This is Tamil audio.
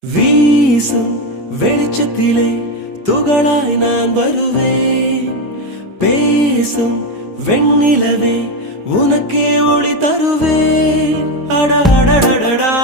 வீசும் வெளிச்சத்திலே துகளாய் நான் வருவேன். பேசும் வெண்ணிலவே உனக்கே ஒளி தருவேன். அட அடடடடா